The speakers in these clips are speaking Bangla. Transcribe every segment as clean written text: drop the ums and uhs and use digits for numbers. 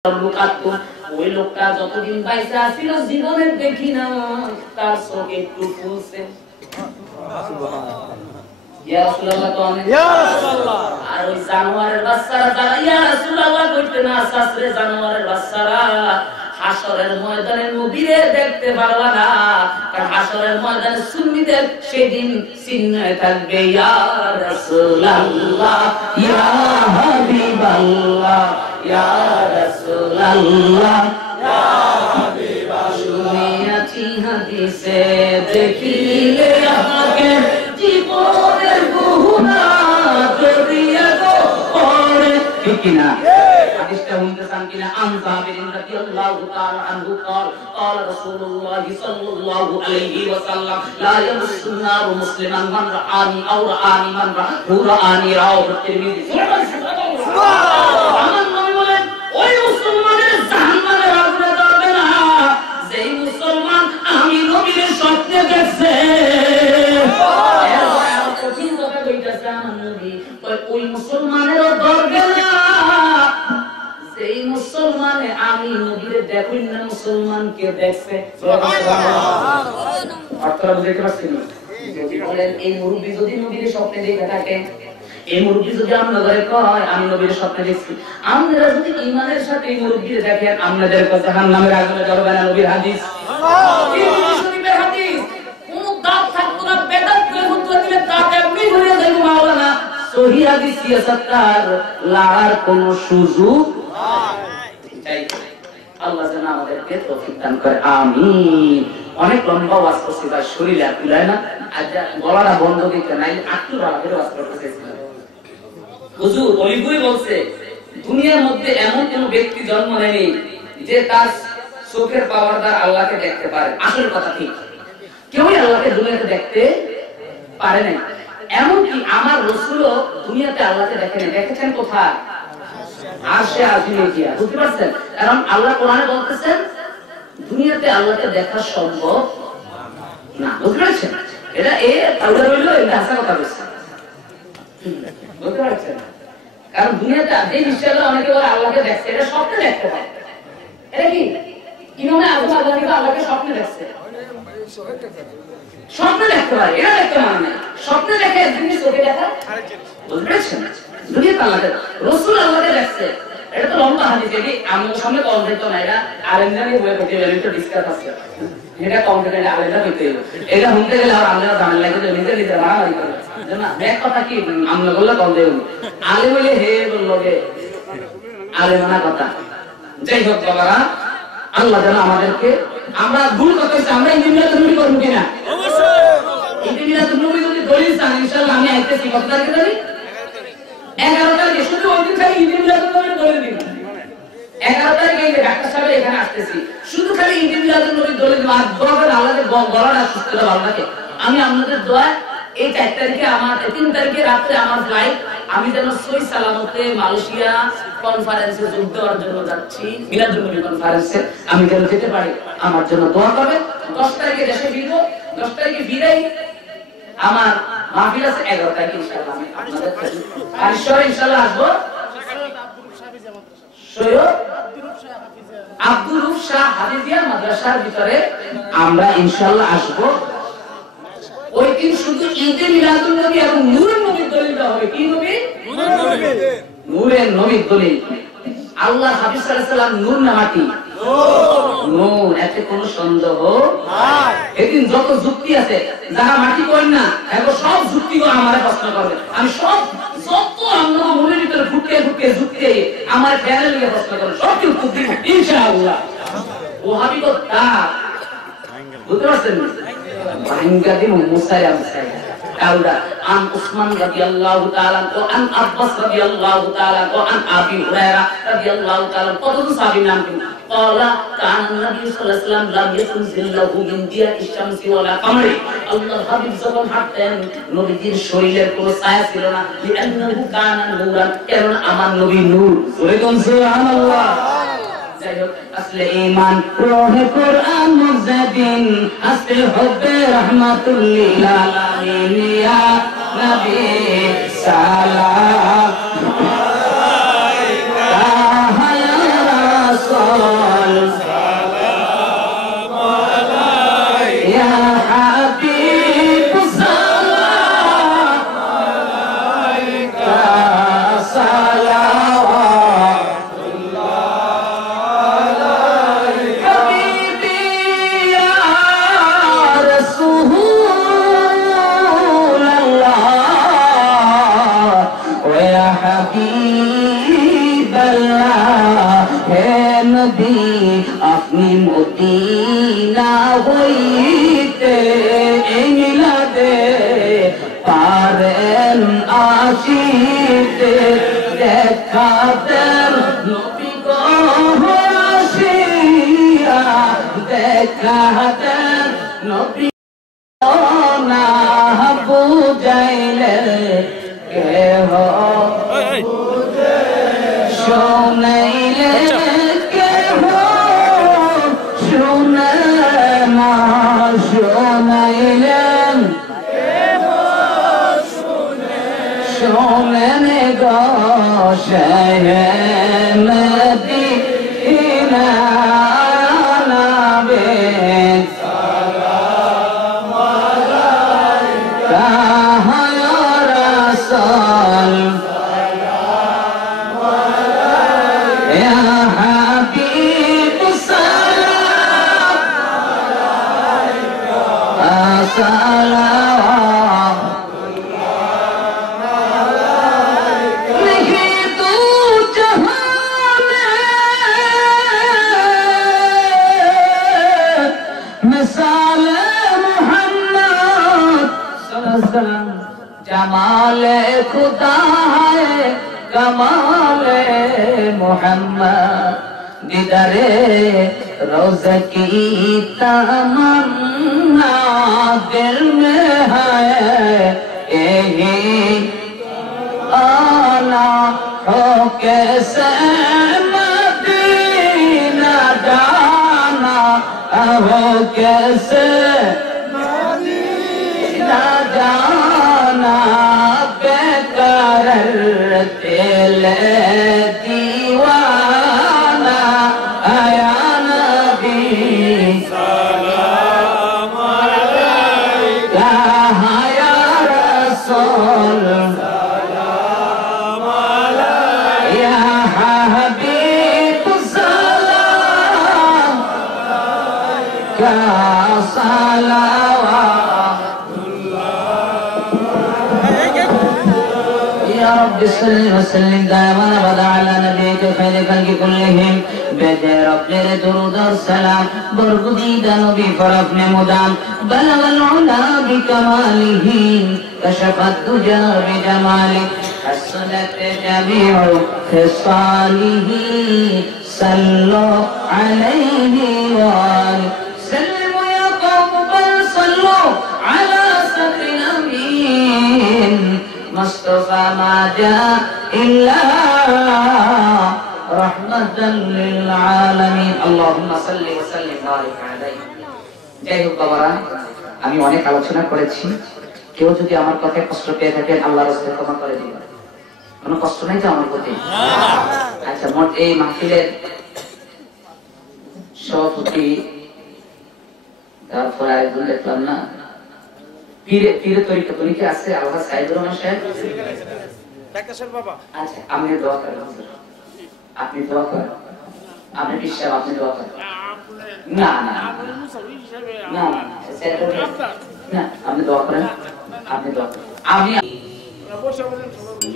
ওই লোকটা যতদিন বাইসে আসছিল জীবনে দেখি না তার চোখ একটু ফুলছে। ইয়া রাসূলুল্লাহ তো আমি ইয়া রাসূলুল্লাহ। আর ওই জানোয়ারের বাচ্চারা যারা ইয়া রাসূলুল্লাহ কইতে না শাস্ত্রে জানোয়ারের বাচ্চারা হাসরের ময়দানে নবীরে দেখতে পারবা না, কারণ হাসরের ময়দানে সুন্নিদের সেদিন চিহ্ন থাকবে ইয়া রাসূলুল্লাহ ইয়া হাবিবাল্লাহ ইয়া রাসূলুল্লাহ ইয়া হাবিবাল্লাহ। শুনিয়াছি হাদিসে দেখিলে আমাকে জীবনের গুনাহ করিয়া গো পড়ে, ঠিক কি না? হাদিসটা শুনতেছেন কিনা? আন জাবির রাদিয়াল্লাহু তাআলা আনহু قال قال رسول الله صلى الله عليه وسلم لا يمس النار مسلما من رآني او رآني من رآني رواه الترمذي। আমার নবী বলেন ওই মুসলমানের জাহান্নামের আগুনে যাবে না যেই মুসলমান আমি নবীর স্বপ্নে দেখছে। কঠিন কথা কইতাছে আমার নবী, ওই মুসলমানেরও ধরবে না যেই মুসলমানে আমি নবীর দেখুন না মুসলমানকে দেখছে। আপনারা বুঝতে পারছেন? যদি বলেন এই মুরব্বি যদি নবীর স্বপ্নে দেখে থাকে, এই মুরব্বি যদি আপনাদের কয় আমি নবীর স্বপ্নে দেখছি, আপনারা যদি ঈমানের সাথে এই মুরব্বি দেখেন আপনাদের কাছে জাহান্নামের আগুনে জ্বলবে না। নবীর হাদিস, শরীফের হাদিস, কোন দাঁত থাকতো না, বেদাত করে ফুটতে দিলে দাঁত এমনি ভরে যাইব মাওলানা। সহিহ হাদিস ইয়াসাত্তার লার কোন সুযোগ নাই। আল্লাহ যেন আমাদেরকে তৌফিক দান করে, আমিন। অনেক লম্বা ওয়াজ করছি, তার শরীরে আর তুলায় না, আজ গলাটা বন্ধ দিতে নাই, একটু ভালো করে ওয়াজ করতে চাইছিলাম। হুজুর অলিগুই বলছে দুনিয়ার মধ্যে এমন কোন ব্যক্তি জন্ম নেয়নি যে তার চোখের পাওয়ার দ্বারা আল্লাহকে দেখতে পারে। আসল কথা ঠিক, কেউই আল্লাহকে দুনিয়াতে দেখতে পারে নাই। এমনকি আমার রাসূলও দুনিয়াতে আল্লাহকে দেখেনি। দেখেছেন কোথায়? আরশে আজিমে গিয়া। বুঝতে পারছেন? কারণ আল্লাহ কোরআনে বলতেছেন দুনিয়াতে আল্লাহকে দেখা সম্ভব না। বুঝতে পারছেন? এটা আল্লাহ বললো, এটা হাসা কথা বলছে। বুঝতে পারছেন? কারণ দুনিয়াতে যে বিষয়গুলো অনেকে বলে আল্লাহকে দেখছে, এটা স্বপ্নে দেখতে পায়। এটা কি ইমামে আযম আযমি আল্লাহকে স্বপ্নে দেখছে, স্বপ্নে দেখতে পারে, এটা দেখতে মানে না। স্বপ্নে দেখে তুমি চোখে দেখা, বুঝতে পারছেন? দুনিয়াতে আল্লাহকে রাসূল আল্লাহকে দেখছে, এটা তো লম্বা হাদিস। এটি আমার সামনে কম দিত না, এটা আলেমরা নিয়ে বই পড়তে গেলে একটু ডিসকাস আছে, এটা কম দিতে আলেমরা হইতে এটা শুনতে গেলে আর আমরা জানা লাগে যে নিজে নিজে মারামারি করে না। এক কথা কি আমরা বললে কম দেব, আলে বলে হে বললো গে আলেমানা কথা। যাই হোক বাবারা, আল্লাহ যেন আমাদেরকে, আমরা ভুল কথা হচ্ছে আমরা ইঞ্জিনিয়ার তৈরি করবো কিনা? অবশ্যই ইঞ্জিনিয়ার তৈরি যদি দলিল চান ইনশাআল্লাহ আমি আইতেছি। কত তারিখে জানি? 11 তারিখে। শুধু ওই দিন খালি ইঞ্জিনিয়ার তৈরি করে দিন। 11 তারিখে এই ডাক্তার সাহেব এখানে আসতেছি, শুধু খালি ইঞ্জিনিয়ার তৈরি দলিল আর দোয়া আল্লাহকে গলাটা সুস্থ করে আল্লাহকে। আমি আপনাদের দোয়া এই 4 তারিখে আমার 3 তারিখে রাতে আমার ফ্লাইট, আমি যেন সই সালামতে মালয়েশিয়া কনফারেন্সে যোগ দেওয়ার জন্য যাচ্ছি, মিলাদুল নবী কনফারেন্সে। আমি যেন যেতে পারি, আমার জন্য দোয়া করবেন। 10 তারিখে দেশে ফিরবো, 10 তারিখে ফিরেই আমার মাহফিল আছে 11 তারিখে ইনশাআল্লাহ আমি আপনাদের আরিশরে ইনশাআল্লাহ আসবো। সৈয়দ আব্দুর রউফ শাহ হাফিজিয়া মাদ্রাসার ভিতরে আমরা ইনশাআল্লাহ আসবো। ওই দিন শুধু ঈদে মিলাদুন নবী এবং নূরের নবীর দলিল দেওয়া হবে। কি নবী? নূরের নবীর দলিল। আল্লাহ হাবিব সাল্লাল্লাহু আলাইহি সাল্লাম নূর না মাটি? নূর, এতে কোনো সন্দেহ নাই। এদিন যত যুক্তি আছে যারা মাটি করেন না এখন সব যুক্তিগুলো আমারে প্রশ্ন করবে, আমি সব যত আমরা মনের ভিতরে ফুটকে ফুটকে যুক্তি আমার প্যানেল নিয়ে প্রশ্ন করবে, সব কি উত্তর দিব ইনশাআল্লাহ। ওহাবি তো তা বুঝতে পারছেন? ভাঙ্গা দিন মুসাইয়া মুসাইয়া কাউদা আন উসমান রাদিয়াল্লাহু তাআলা ও আন আব্বাস রাদিয়াল্লাহু তাআলা ও আন আবি হুরায়রা রাদিয়াল্লাহু তাআলা। কত সাহাবীর নাম কি? قال كان النبي صلى الله عليه وسلم لم يكن ذله من ضياء الشمس ولا قمر। আল্লাহ হাবিব যখন হাঁটতেন নবীর শরীরের কোনো ছায়া ছিল না, লিআন্নাহু কানা নূরান, কারণ আমার নবী নূর। সুবহানাল্লাহ। যাই হোক, আসলে ঈমান রহে কোরআন মুজাদ্দিন, আসলে হবে রাহমাতুল লিল আলামিন ইয়া নবী সালাম আলাইকা। হে নবী আপনি মদিনা হইতে এই মিলাদে পারেন আসিতে দেখা দেন নবী গো আসিয়া দেখা দেন নবী না বুঝাইলে কেহ শুনাইলে কেহ শুনে না শুনাইলেন শোনেন গো মদিনা নবী সালাম আলাইকা ইয়া রাসূল সালাম আলাইকা ইয়া হাবিব সালাম আলাইকা সালাম जमाले खुदा है कमाले मोहम्मद दीदारे रोज़ा की तमन्ना दिल में है यही आना हो कैसे मदीना जाना हो कैसे मदीना जाना बेकार दिल दीवाना आया नबी सलाम अलैका या रसूल सलाम अलैका या हबीब सलाम अलैका सलावा رب صل وسلم دائما ابدا على نبيك خير خلق كلهم بجے رب تیرے درود اور سلام برگزیدہ نبی پر اپنے مدام بلغ العلا بکمالہ کشف الدجى بجمالہ حسنت جميع خصالہ صلوا علیہ وآلہ سلموا یا قوم بل صلوا على سفر الامین مصطفى ما جاء إلا رحمة للعالمين اللهم صل وسلم وبارك عليه যাই হোক বাবারা আমি অনেক আলোচনা করেছি কেউ যদি আমার কথায় কষ্ট পেয়ে থাকেন আল্লাহর রাস্তায় ক্ষমা করে দিবেন কোনো কষ্ট নাই তো আমার প্রতি আচ্ছা মোট এই মাহফিলের সভাপতি তারপরে আরেকজন দেখলাম না পীরে তরিকা তুমি কি আছে আল্লাহ সাইদুর রহমান সাহেব ডাক্তার সাহেব বাবা আচ্ছা আমি দোয়া করি আপনি দোয়া করেন আপনি বিশ্বাস আপনি দোয়া করেন না না না না আপনি দোয়া করেন আপনি দোয়া করেন আমি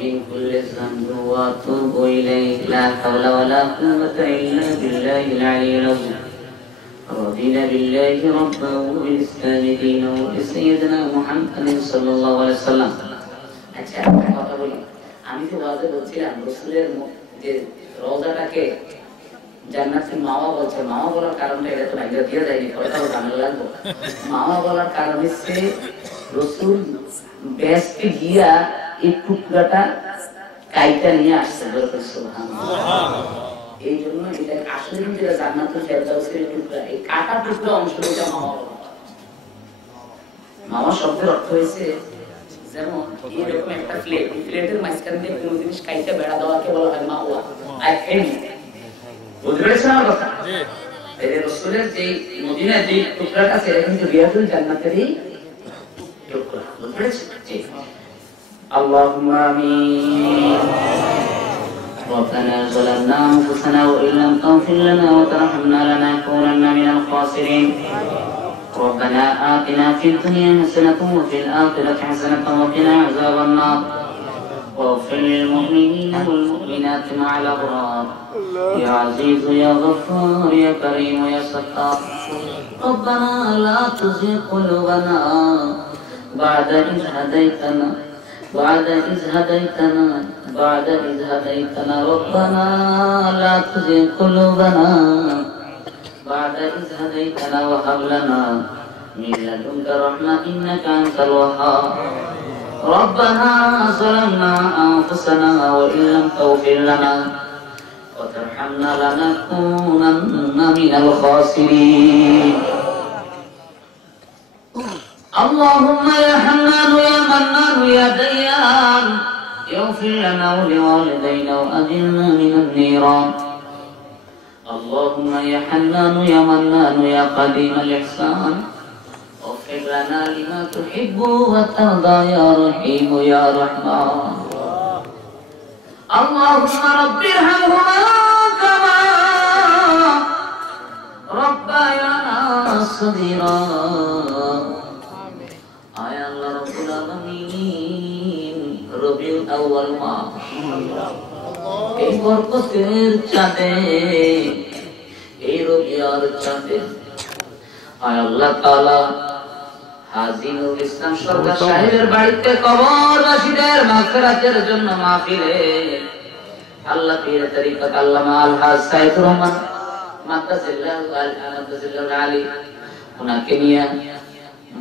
من كل ذنب واتوب اليه لا حول ولا قوه الا بالله العلي العظيم رضينا بالله ربا وبالإسلام دينا وبسيدنا محمد صلى الله عليه وسلم আচ্ছা একটা কথা বলি আমি তো ওয়াজে বলছিলাম রাসূলের যে রওজাটাকে জান্নাতের মাওয়া বলছে মাওয়া বলার কারণটা এটা তো বাইরে দিয়ে যায়নি কথাও জানা লাগবে মাওয়া বলার কারণ হচ্ছে রাসূল বেহেশতে গিয়া এই টুকরাটা কাইটা নিয়ে আসছে সুবহানাল্লাহ এই জন্য এটা আসলে যেটা জান্নাতুল ফেরদাউসের টুকরা এই কাটা টুকরা অংশটা মাওয়া শব্দের অর্থ হয়েছে যেমন এরকম একটা প্লেট প্লেটের মাঝখান দিয়ে কোনো জিনিস কাইটা বেড়া দেওয়াকে বলা হয় মাওয়া আর এই বুঝতে পেরেছেন আমার কথা এই রাসূলের যে মদিনার যে টুকরাটা আছে এটা কিন্তু রিয়াদুল জান্নাতেরই টুকরা বুঝতে পেরেছেন আল্লাহুম্মা আমিন ربنا ظلمنا أنفسنا وإن لم تغفر لنا وترحمنا لنكونن من الخاسرين ربنا آتنا في الدنيا حسنة وفي الآخرة حسنة وقنا عذاب النار واغفر للمؤمنين والمؤمنات مع الأبرار يا عزيز يا غفار يا كريم يا ستار ربنا لا تزغ قلوبنا بعد إذ هديتنا ربنا لا تزغ قلوبنا بعد إذ هديتنا وهب لنا من لدنك رحمة إنك أنت الوهاب ربنا ظلمنا أنفسنا وإن لم تغفر لنا وترحمنا لنكونن من الخاسرين اللهم يا حنان يا منان يا ديان اغفر لنا ولوالدينا وأجرنا من النيران اللهم يا حنان يا منان يا قديم الإحسان اغفر لنا لما تحب وترضى يا رحيم يا رحمن اللهم رب ارحمهما كما ربيانا صغيرا يا الله رب العالمين রবিউল আউয়াল মাস এই বরকতের চাঁদে এই রবিউল চাঁদে আয় আল্লাহ তাআলা হাজী নুরুল ইসলাম সরকার সাহেবের বাড়িতে কবরবাসীদের মাগফিরাতের জন্য মাহফিলে আল্লাহ পীর তরিকত আল্লামা আল হাজ সাইদুর রহমান মাদ্দাজিল্লাহু আলী উনাকে নিয়ে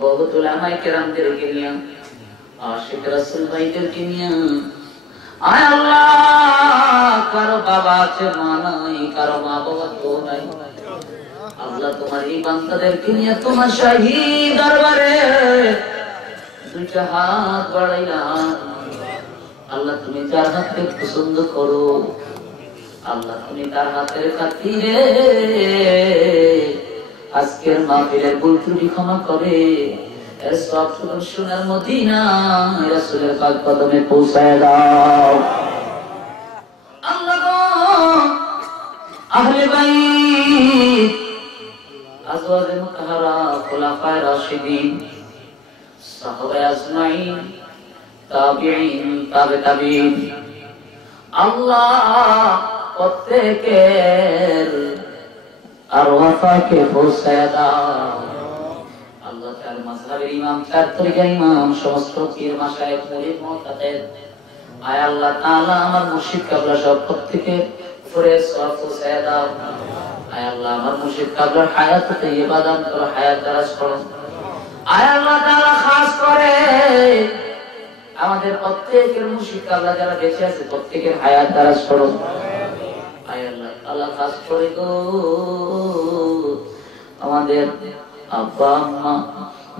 বহুত উলামায়ে কেরামদেরকে নিয়ে আশিক রাসূল ভাইদেরকে নিয়ে আয় আল্লাহ কারো বাবা আছে মা নাই কারো মা বাবা তো নাই আল্লাহ তোমার এই বান্দাদেরকে নিয়ে তোমার শাহী দরবারে দুইটা হাত বাড়াইলাম আল্লাহ তুমি যার হাতকে পছন্দ করো আল্লাহ তুমি তার হাতের খাতিরে আজকের মাহফিলের ভুল ত্রুটি ক্ষমা করে এর সব সোনার মদিনা রাসূলের পাক কদমে পৌঁছায় দাও আল্লাহ গো আহলে বাইত আজওয়াজে মুতাহহারা খুলাফায়ে রাশিদিন সাহাবায়ে আজমাইন তাবিঈন তাবিঈন আল্লাহ প্রত্যেকের আরওয়াফাকে পৌঁছায় দাও আল্লাহ তার মাযহাবের ইমাম চার তরিকার ইমাম সমস্ত পীর মাশায়েখ মুরিদ মুতাকিদ আয় আল্লাহ তাআলা আমার মুর্শিদ কাবলা সব প্রত্যেকের উপরে সওয়াব পৌঁছায় দাও আয় আল্লাহ আমার মুর্শিদ কাবলার হায়াত তাইয়্যিবা দান করো হায়াত দারাজ করো আয় আল্লাহ তাআলা খাস করে আমাদের প্রত্যেকের মুর্শিদ কাবলা যারা বেঁচে আছে প্রত্যেকের হায়াত দারাজ করো আয় আল্লাহ তাআলা খাস করে গো আমাদের আব্বা আম্মা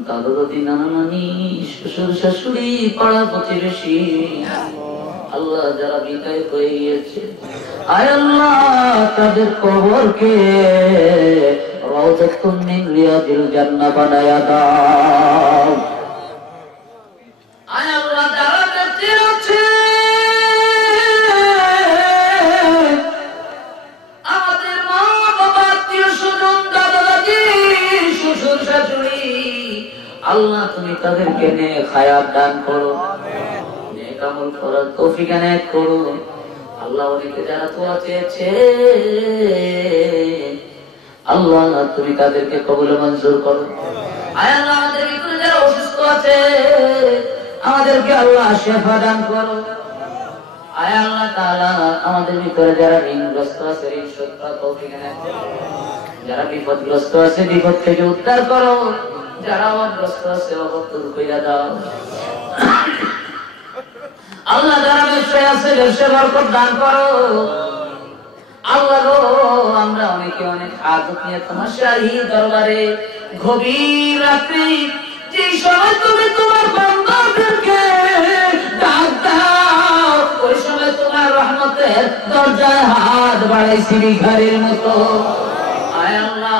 দাদা দাদি নানা নানি শ্বশুর শাশুড়ি পাড়া প্রতিবেশী আল্লাহ যারা বিদায় হয়ে গিয়েছে আয় আল্লাহ তাদের কবরকে রাউযাতুম মিন রিয়াদিল জান্নাহ বানায়া দাও আয় আল্লাহ যারা বেঁচে আছে আমাদের মা বাবা আত্মীয় স্বজন দাদা দাদি শ্বশুর শাশুড়ি আল্লাহ তুমি তাদেরকে নেক হায়াত দান করো নেক আমল করার তৌফিক এনায়েত করো আল্লাহ ওদেরকে যারা দোয়া চেয়েছে আল্লাহ তুমি তাদেরকে কবুল মঞ্জুর করো আয় আল্লাহ আমাদের ভিতরে যারা অসুস্থ আছে আমাদেরকে আল্লাহ শিফা দান করো আয় আল্লাহ তাআলা আমাদের ভিতরে যারা ঋণগ্রস্ত আছে ঋণ শোধ করার তৌফিক এনায়েত করো যারা বিপদগ্রস্ত আছে বিপদ থেকে উদ্ধার করো যারা অভাবগ্রস্ত আছে অভাব দূর কইরা দাও আল্লাহ যারা ব্যবসায় আছে ব্যবসায় বরকত দান করো আল্লাহ গো আমরা অনেকে অনেক আদত নিয়ে তোমার শাহী দরবারে গভীর রাত্রি যে সময় তুমি তোমার বান্দাদেরকে ডাক দাও ওই সময় তোমার রহমতের দরজায় হাত বাড়াইছি ভিখারির মতো আয় আল্লাহ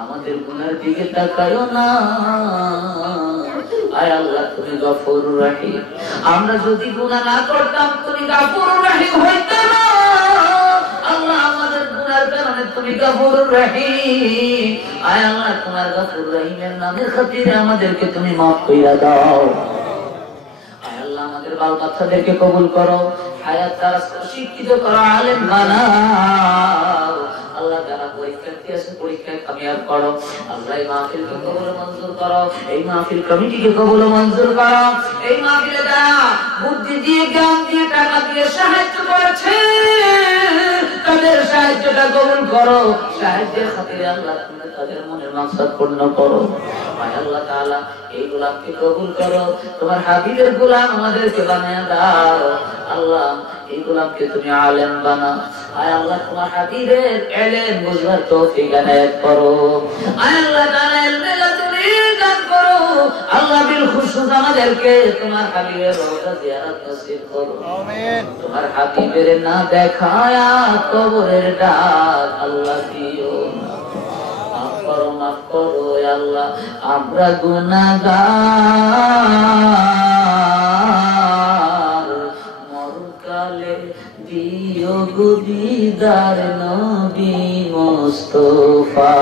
আমাদের গুনার দিকে তাকায়ো না আয় আল্লাহ তুমি গফুরুর রহিম আমরা যদি গুনাহ না করতাম তুমি গফুরুর রহিম হইতে না আল্লাহ আমাদের গুনার কারণে তুমি গফুরুর রহিম আয় আল্লাহ তোমার গফুরুর রহিমের নামের খাতিরে আমাদেরকে তুমি maaf কইরা দাও আয় আল্লাহ বাল বাচ্চাদেরকে কবুল করো, হায়াত দ্বারা শিক্ষিত করো, আলেম বানাও। আল্লাহ যারা পরীক্ষার্থী আছে পরীক্ষায় কামিয়াব করো। আল্লাহ এই মাহফিলকে কবুল মঞ্জুর করো, এই মাহফিল কমিটিকে কবুল মঞ্জুর করো। এই মাহফিলে যারা বুদ্ধি দিয়ে, জ্ঞান দিয়ে, টাকা দিয়ে সাহায্য করেছে তাদের সাহায্যটা কবুল করো। সাহায্যের খাতিরে আল্লাহ তুমি তাদের মনের মাকসাদ পূর্ণ করো। আয় আল্লাহ তাআলা এই গোলামকে কবুল করো, তোমার হাবিবের গোলাম আমাদেরকে বানিয়ে দাও। আল্লাহ এই গোলামকে তুমি আলেম বানাও। আয় আল্লাহ তোমার হাবিবের ইলম বুঝবার তৌফিক এনায়েত করো। আয় আল্লাহ তাআলা ইলমে লাদুনি দান করো। আল্লাহ বিল খুশুস আমাদেরকে তোমার হাবিবের রওজা জিয়ারত নসিব করো। আমিন। তোমার হাবিবের না দেখায়া কবরের ডাক আল্লাহ দিও। মাফ করো আল্লাহ, আমরা গুনাহগার, মরকালে দিও গো দিদার নবী মুস্তাফা।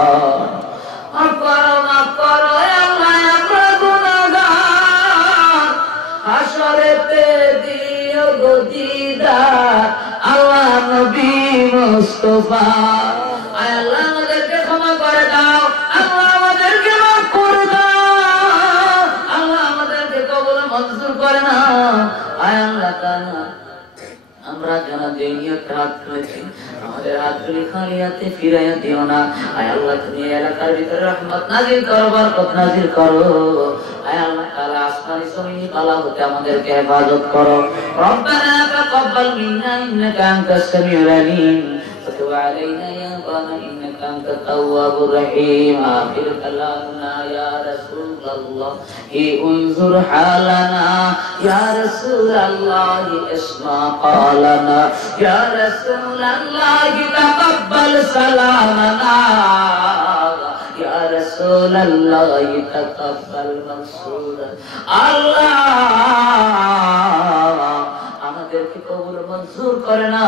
মাফ করো আল্লাহ, আমরা গুনাহগার, হাসরেতে দিও গো দিদার আল্লাহ নবী মুস্তাফা। আয় আল্লাহ আমাদেরকে ক্ষমা করে দাও, আল্লাহ আমাদেরকে মাফ করে দাও, আল্লাহ আমাদেরকে কবুল মঞ্জুর করে নাও। আয় আল্লাহ তাআলা আমরা যারা দেনিয়ত হাত তুলেছি আমাদের হাতগুলি খালি হাতে ফিরাইয়া দিও না। আয় আল্লাহ তুমি এলাকার ভিতরে রহমত নাযিল করো, বরকত নাযিল করো। আয় আল্লাহ তাআলা আসমানি জমিনি বালা হতে আমাদেরকে হেফাজত করো। রব্বানা তাকাব্বাল মিন্না ইন্নাকা আনতাস সামিউল আলিম وتب علينا يا ربنا إنك أنت التواب الرحيم. آخر كلامنا يا رسول الله انظر حالنا، يا رسول الله اسمع قالنا، يا رسول الله تقبل سلامنا، يا رسول الله تقبل منصورا। الله আমাদেরকে কবুল মঞ্জুর করে না,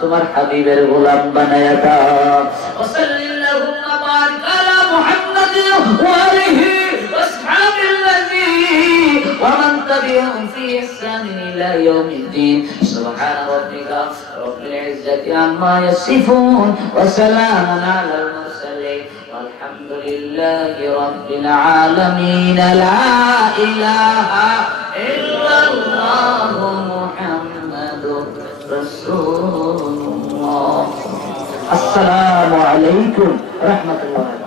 তোমার হাবিবের গোলাম বানায়া দাও। ওয়াসাল্লাল্লাহু বারিক আলা মুহাম্মাদ ওয়া আলিহি ওয়াসহাবিল্লাযী ওয়া মান তাবি'আহুম ফি ইহসান ইলা ইয়াউমিদ্দিন। সুবহান রাব্বিকা রাব্বিল ইজ্জাতি আম্মা ইয়াসিফুন ওয়া সালামুন আলাল মুরসালিন ওয়ালহামদুলিল্লাহি রাব্বিল আলামিন। লা ইলাহা ইল্লাল্লাহু মুহাম্মাদুর রাসূলুল্লাহ। আসসালামু আলাইকুম ওয়া রাহমাতুল্লাহ।